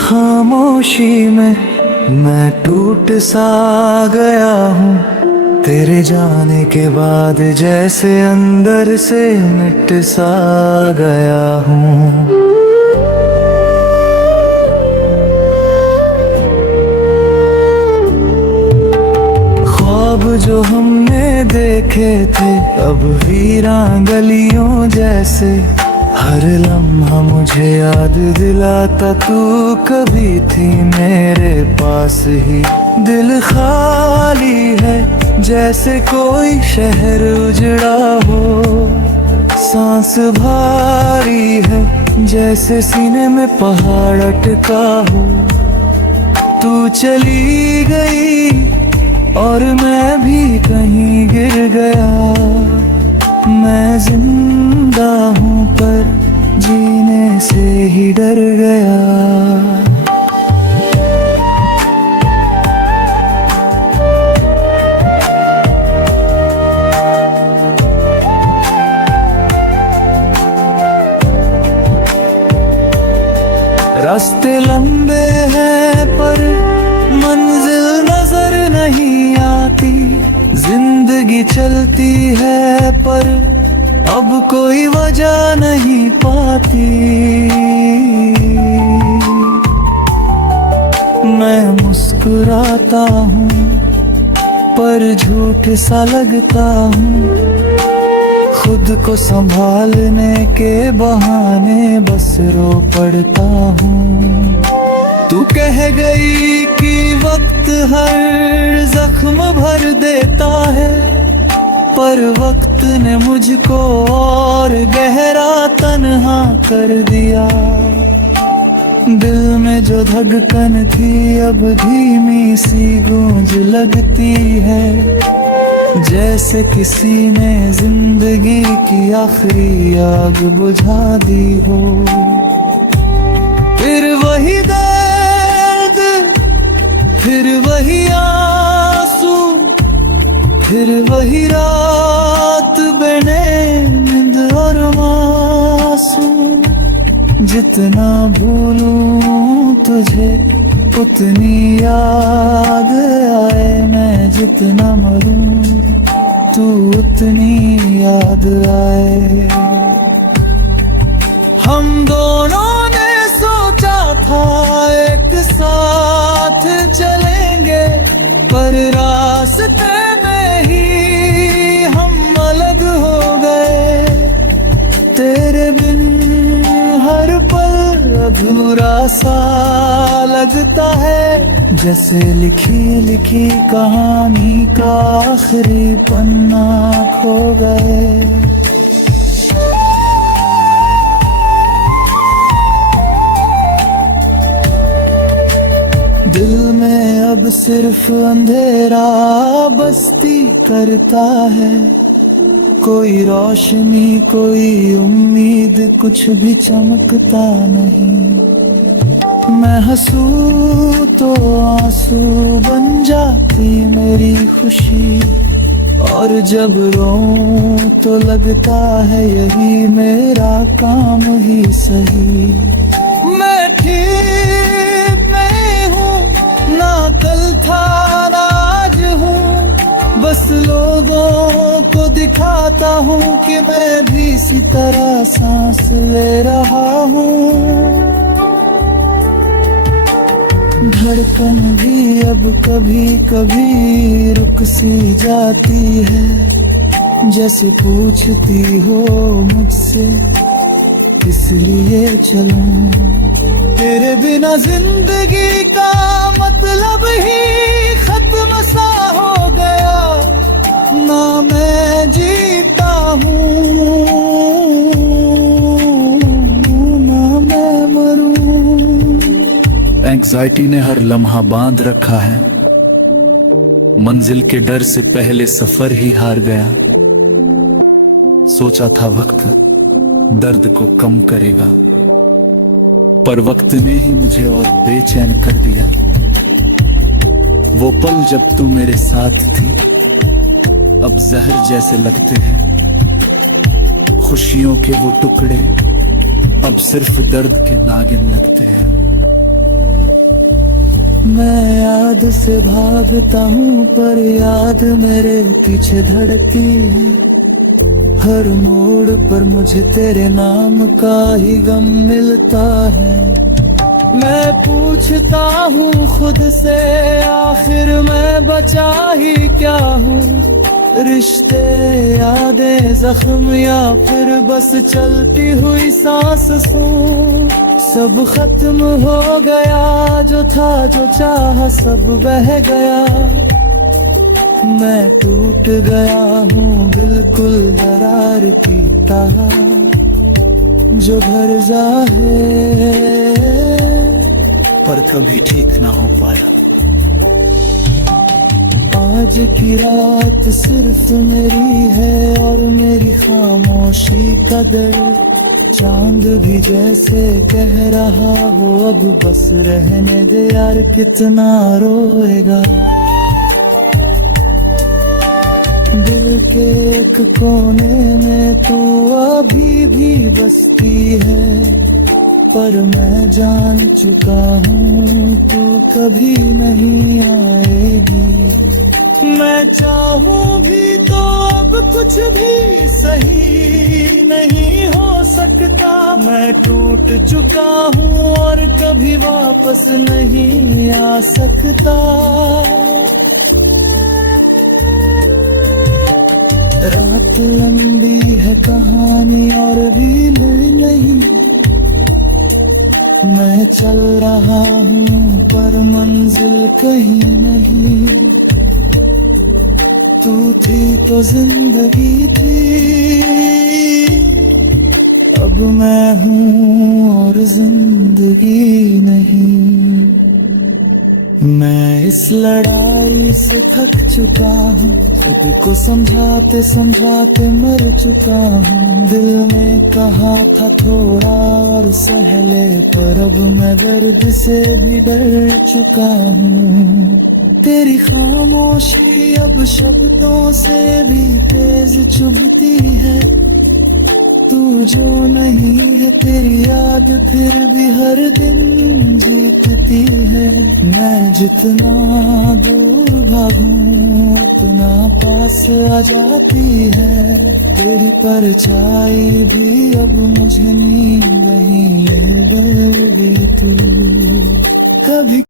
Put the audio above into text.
खामोशी में मैं टूट सा गया हूँ। तेरे जाने के बाद जैसे अंदर से मिट सा गया हूँ। ख्वाब जो हमने देखे थे अब वीरान गलियों जैसे, हर लम्हा मुझे याद दिलाता तू कभी थी मेरे पास ही। दिल खाली है जैसे कोई शहर उजड़ा हो, सांस भारी है जैसे सीने में पहाड़ अटका हो। तू चली गई और मैं भी कहीं गिर गया। मैं जिंदा हूँ पर जीने से ही डर गया। रास्ते लंबे हैं पर मंजिल नजर नहीं आती। जिंदगी चलती है पर अब कोई वजह नहीं पाती। मैं मुस्कुराता हूँ पर झूठ सा लगता हूँ। खुद को संभालने के बहाने बस रो पड़ता हूँ। तू कह गई कि वक्त हर जख्म भर देता है, पर वक्त ने मुझको और गहरा तन्हा कर दिया। दिल में जो धड़कन थी अब धीमी सी गूंज लगती है, जैसे किसी ने जिंदगी की आखिरी आग बुझा दी हो। फिर वही दर्द, फिर वही आंसू, फिर वही रात बने नींद और मासूम। जितना भूलूं तुझे उतनी याद आए, मैं जितना मरूं तू उतनी याद आए। हम दोनों ने सोचा था एक साथ चलेंगे, पर रास्ते में ही हम अलग हो गए। तेरे बिन हर पल अधूरा सा लगता है, जैसे लिखी लिखी कहानी का आखिरी पन्ना खो गए। दिल में अब सिर्फ अंधेरा बस्ती करता है। कोई रोशनी, कोई उम्मीद, कुछ भी चमकता नहीं। मैं हंसूं तो आंसू बन जाती मेरी खुशी, और जब रोऊं तो लगता है यही मेरा काम ही सही। मैं ठीक नहीं हूँ, ना कल था ना आज हूँ, बस लोगों को दिखाता हूँ कि मैं भी इसी तरह सांस ले रहा हूँ। धड़कन भी अब कभी कभी रुक सी जाती है, जैसे पूछती हो मुझसे इसलिए चलूं। तेरे बिना जिंदगी का मतलब ही खत्म सा हो गया, ना मैं जीता हूँ ना मैं मरूं। एंग्जाइटी ने हर लम्हा बांध रखा है, मंजिल के डर से पहले सफर ही हार गया। सोचा था वक्त दर्द को कम करेगा, पर वक्त ने ही मुझे और बेचैन कर दिया। वो पल जब तू मेरे साथ थी अब जहर जैसे लगते हैं। खुशियों के वो टुकड़े अब सिर्फ दर्द के नागिन लगते हैं। मैं याद से भागता हूँ पर याद मेरे पीछे धड़कती है। हर मोड़ पर मुझे तेरे नाम का ही गम मिलता है। मैं पूछता हूँ खुद से आखिर मैं बचा ही क्या हूँ। रिश्ते, यादें, जख्म या फिर बस चलती हुई सांस सूं। सब खत्म हो गया जो था जो चाहा सब बह गया। मैं टूट गया हूँ बिल्कुल दरार की तरह जो भर जा है पर कभी ठीक ना हो पाया। आज की रात सिर्फ मेरी है और मेरी खामोशी का दर्द। चांद भी जैसे कह रहा हो अब बस रहने दे यार कितना रोएगा। दिल के एक कोने में तू अभी भी बसती है पर मैं जान चुका हूँ तू कभी नहीं आएगी। मैं चाहूँ भी तो अब कुछ भी सही नहीं हो सकता। मैं टूट चुका हूँ और कभी वापस नहीं आ सकता। रात लंबी है कहानी और भी नहीं। मैं चल रहा हूँ पर मंजिल कहीं नहीं। तू थी तो जिंदगी थी, अब मैं हूँ और जिंदगी नहीं। मैं इस लड़ाई से थक चुका हूँ, खुद को समझाते समझाते मर चुका हूँ। दिल ने कहा था थोड़ा और सहले पर अब मैं दर्द से भी डर चुका हूँ। तेरी खामोशी अब शब्दों से भी तेज चुभती है। तू जो नहीं है तेरी याद फिर भी हर दिन जीतती है। मैं जितना दूर भागूं उतना पास आ जाती है। तेरी परछाई भी अब मुझे नींद नहीं ले दर्दी तू कभी